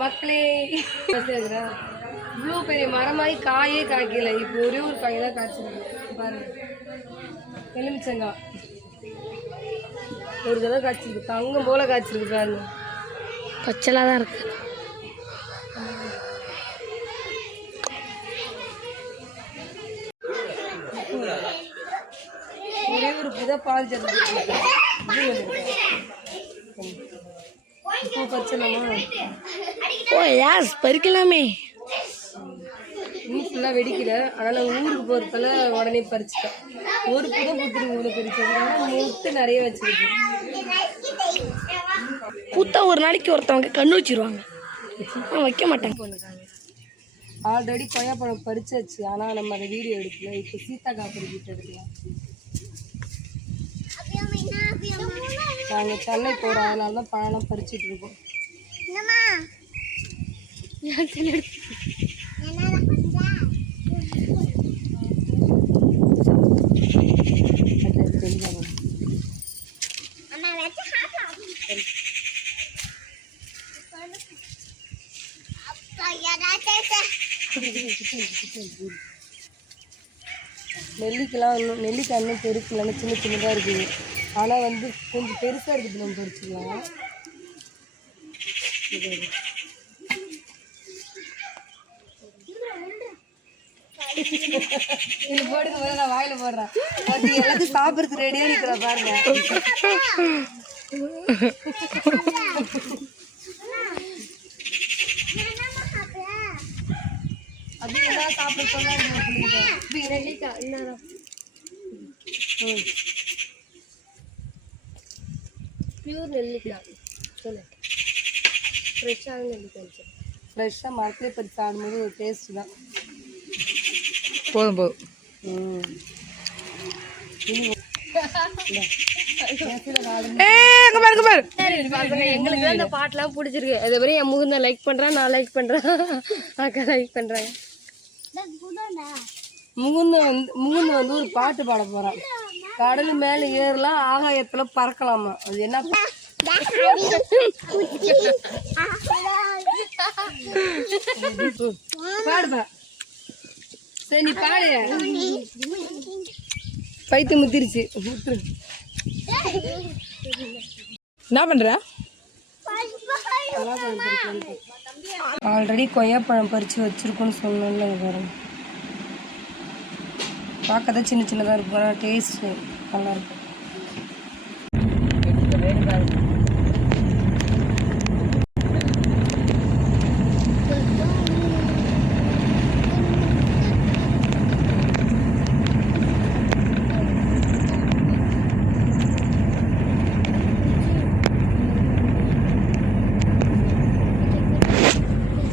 மக்களே இவ்வளோ பெரிய மரமாயி காயே காய்க்கல. இப்போ ஒரே ஒரு காய் தான் காய்ச்சிருக்கு பாருங்க. எலுமிச்சங்காய் ஒரு தடவை காய்ச்சிருக்கு. தங்கம் போல காய்ச்சிருக்கு பாருங்க. பச்சலாக தான் இருக்கு. ஒரே ஒரு புதை பால் ஜெர்சி பச்சலாமா? ஓ யாஸ் பறிக்கலாமே. இன்னும் ஃபுல்லாக வெடிக்கல. அதனால் ஊருக்கு போகிறதால உடனே பறிச்சிட்டேன். ஒரு புதை புத்துரு இவ்வளோ பறிச்சதுனால முட்டு நிறைய வச்சுருக்கு. பூத்தா ஒரு நாளைக்கு ஒருத்தவங்க கண்ணு வச்சிருவாங்க, வைக்க மாட்டாங்க. ஆல்ரெடி கொய்யாப்பழம் பறிச்சாச்சு. ஆனால் நம்ம அதை வீடியோ எடுக்கல. இப்போ சீத்தாக்காய் பறிக்கிட்டு எடுக்கலாம். நாங்கள் சென்னை போகிறோம், அதனால தான் பழம்லாம் பறிச்சுட்டு இருக்கோம். நெல்லிக்காய் இன்னும் பெருக்கலன்னு சின்ன சின்னதாக இருக்குது. ஆனால் வந்து கொஞ்சம் பெருசாக இருக்குது. நம்ம பறிச்சுக்கலாம். இது போடுங்க போது நான் வாயில் போடுறேன். அது எல்லாத்தையும் சாப்பிட்றதுக்கு ரெடியாக இருக்கிற பாருங்க. அப்படி எல்லாம் சாப்பிட சொன்னாங்க. நெல்லிக்காய் என்னதான் பியூர் நெல்லிக்காய் சொல்லு. ஃப்ரெஷ்ஷான நெல்லிக்காய் சொல்லு. ஃப்ரெஷ்ஷாக மரத்திலே பறித்து சாப்பிடும்போது ஒரு டேஸ்ட்டு தான். போதும் போதும். எங்களுக்கு இந்த பாட்டெலாம் பிடிச்சிருக்கு. அதே மாதிரி என் முகுந்த லைக் பண்ணுறேன், நான் லைக் பண்ணுறேன், அக்கா லைக் பண்ணுறாங்க. முகுந்த வந்து ஒரு பாட்டு பாட போகிறான். கடல் மேலே ஏறலாம், ஆகாயத்தில் பறக்கலாமா. அது என்ன பாடுப்பா. சரி நீ பாடு. பைத்து முத்திருச்சு. என்ன பண்ற? ஆல்ரெடி கொய்யாப்பழம் பறித்து வச்சுருக்கோன்னு சொன்னேன்ல. பாருங்க, பார்க்க தான் சின்ன சின்னதாக இருக்கும். ஆனால் டேஸ்ட்டு நல்லாயிருக்கும்.